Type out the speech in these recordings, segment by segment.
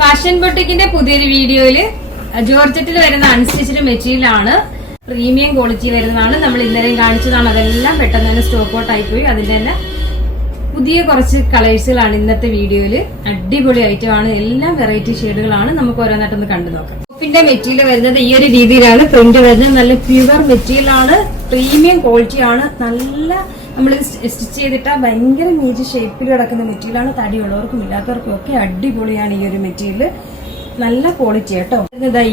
Fashion ബൊട്ടിക്കിന്റെ പുതിയൊരു വീഡിയോയില് ജോർജറ്റിൽ വരുന്ന അൺസ്റ്റിച്ച്ഡ് മെറ്റീരിയൽ ആണ്. പ്രീമിയം ക്വാളിറ്റി വരുന്നതാണ്. നമ്മൾ ഇന്നലെയും കാണിച്ചതാണ്. അതെല്ലാം പെട്ടെന്ന് തന്നെ സ്റ്റോക്ക് ഔട്ട് ആയി പോയി. അതിന്റെ തന്നെ പുതിയ കുറച്ച് കളേഴ്സുകളാണ് ഇന്നത്തെ വീഡിയോയില്. അടിപൊളി ഐറ്റം ആണ്. എല്ലാം വെറൈറ്റി ഷെയ്ഡുകളാണ്. നമുക്ക് ഓരോന്നായിട്ടൊന്ന് കണ്ടു നോക്കാം. ടോപ്പിന്റെ മെറ്റീരിയൽ വരുന്നത് ഈ ഒരു രീതിയിലാണ്. പ്രിന്റ് വരുന്നത് നല്ല പ്യുവർ മെറ്റീരിയൽ ആണ്. പ്രീമിയം ക്വാളിറ്റി ആണ്. നല്ല നമ്മൾ സ്റ്റിച്ച് ചെയ്തിട്ട് ഭയങ്കര നീറ്റ് ഷേപ്പിൽ കിടക്കുന്ന മെറ്റീരിയൽ ആണ്. തടിയുള്ളവർക്കും ഇല്ലാത്തവർക്കും ഒക്കെ അടിപൊളിയാണ് ഈ ഒരു മെറ്റീരിയൽ. നല്ല ക്വാളിറ്റി കേട്ടോ.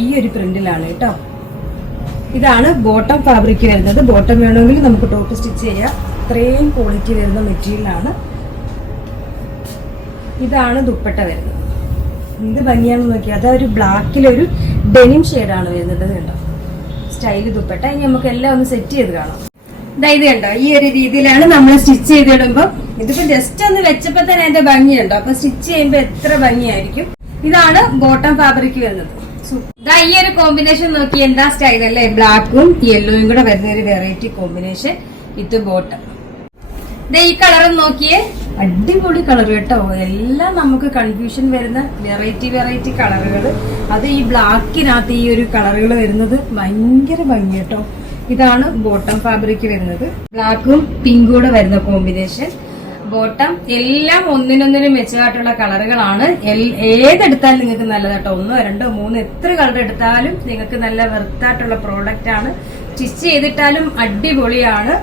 ഈ ഒരു പ്രിന്റിലാണ് കേട്ടോ. ഇതാണ് ബോട്ടം ഫാബ്രിക് വരുന്നത്. ബോട്ടം വേണമെങ്കിൽ നമുക്ക് ടോപ്പ് സ്റ്റിച്ച് ചെയ്യാം. ഇത്രയും ക്വാളിറ്റി വരുന്ന മെറ്റീരിയൽ ആണ്. ഇതാണ് ദുപ്പട്ട വരുന്നത്. എന്ത് ഭംഗിയാണെന്ന് നോക്കിയാൽ അതൊരു ബ്ലാക്കിലൊരു ഡെനിം ഷെയ്ഡാണ് വരുന്നത്. കണ്ടോ സ്റ്റൈല് ദുപ്പട്ട. ഇനി നമുക്ക് എല്ലാം ഒന്ന് സെറ്റ് ചെയ്ത് കാണാം. ഇത് കണ്ടോ ഈ ഒരു രീതിയിലാണ് നമ്മൾ സ്റ്റിച്ച് ചെയ്തിടുമ്പോ. ഇതിപ്പോ ജസ്റ്റ് ഒന്ന് വെച്ചപ്പോ തന്നെ അതിന്റെ ഭംഗിയുണ്ടോ. അപ്പൊ സ്റ്റിച്ച് ചെയ്യുമ്പോ എത്ര ഭംഗിയായിരിക്കും. ഇതാണ് ബോട്ടം ഫാബ്രിക് വരുന്നത്. ഈ ഒരു കോമ്പിനേഷൻ നോക്കി എന്താ സ്റ്റൈൽ അല്ലേ. ബ്ലാക്കും യെല്ലോയും കൂടെ വരുന്ന ഒരു വെറൈറ്റി കോമ്പിനേഷൻ വിത്ത് ബോട്ടം. ഈ കളറും നോക്കിയേ, അടിപൊളി കളർ കേട്ടോ. എല്ലാം നമുക്ക് കൺഫ്യൂഷൻ വരുന്ന വെറൈറ്റി കളറുകൾ. അത് ഈ ബ്ലാക്കിനകത്ത് ഈ ഒരു കളറുകൾ വരുന്നത് ഭയങ്കര ഭംഗി കേട്ടോ. ഇതാണ് ബോട്ടം ഫാബ്രിക് വരുന്നത്. ബ്ലാക്കും പിങ്കും കൂടെ വരുന്ന കോമ്പിനേഷൻ. ബോട്ടം എല്ലാം ഒന്നിനൊന്നിനും മെച്ചമായിട്ടുള്ള കളറുകളാണ്. ഏതെടുത്താലും നിങ്ങൾക്ക് നല്ലതാട്ടോ. 1, 2, 3 എത്ര കളർ എടുത്താലും നിങ്ങൾക്ക് നല്ല വെർത്തായിട്ടുള്ള പ്രോഡക്റ്റ് ആണ്. സ്റ്റിച്ച് ചെയ്തിട്ടാലും അടിപൊളിയാണ്.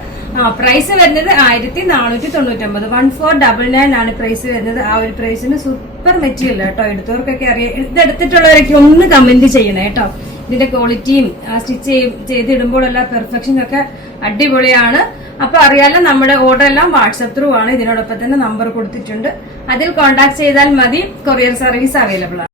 പ്രൈസ് വരുന്നത് 1499. 1499 ആണ് പ്രൈസ് വരുന്നത്. ആ ഒരു പ്രൈസിന് സൂപ്പർ മെറ്റീരിയൽ കേട്ടോ. എടുത്തവർക്കൊക്കെ അറിയാം. ഇതെടുത്തിട്ടുള്ളവരൊക്കെ ഒന്ന് കമന്റ് ചെയ്യണേ കേട്ടോ. ഇതിന്റെ ക്വാളിറ്റിയും സ്റ്റിച്ച് ചെയ്തിടുമ്പോഴുള്ള പെർഫെക്ഷൻ ഒക്കെ അടിപൊളിയാണ്. അപ്പൊ അറിയാലോ, നമ്മുടെ ഓർഡർ എല്ലാം വാട്സ്ആപ്പ് ത്രൂ ആണ്. ഇതിനോടൊപ്പം തന്നെ നമ്പർ കൊടുത്തിട്ടുണ്ട്. അതിൽ കോൺടാക്ട് ചെയ്താൽ മതി. കൊറിയർ സർവീസ് അവൈലബിൾ ആണ്.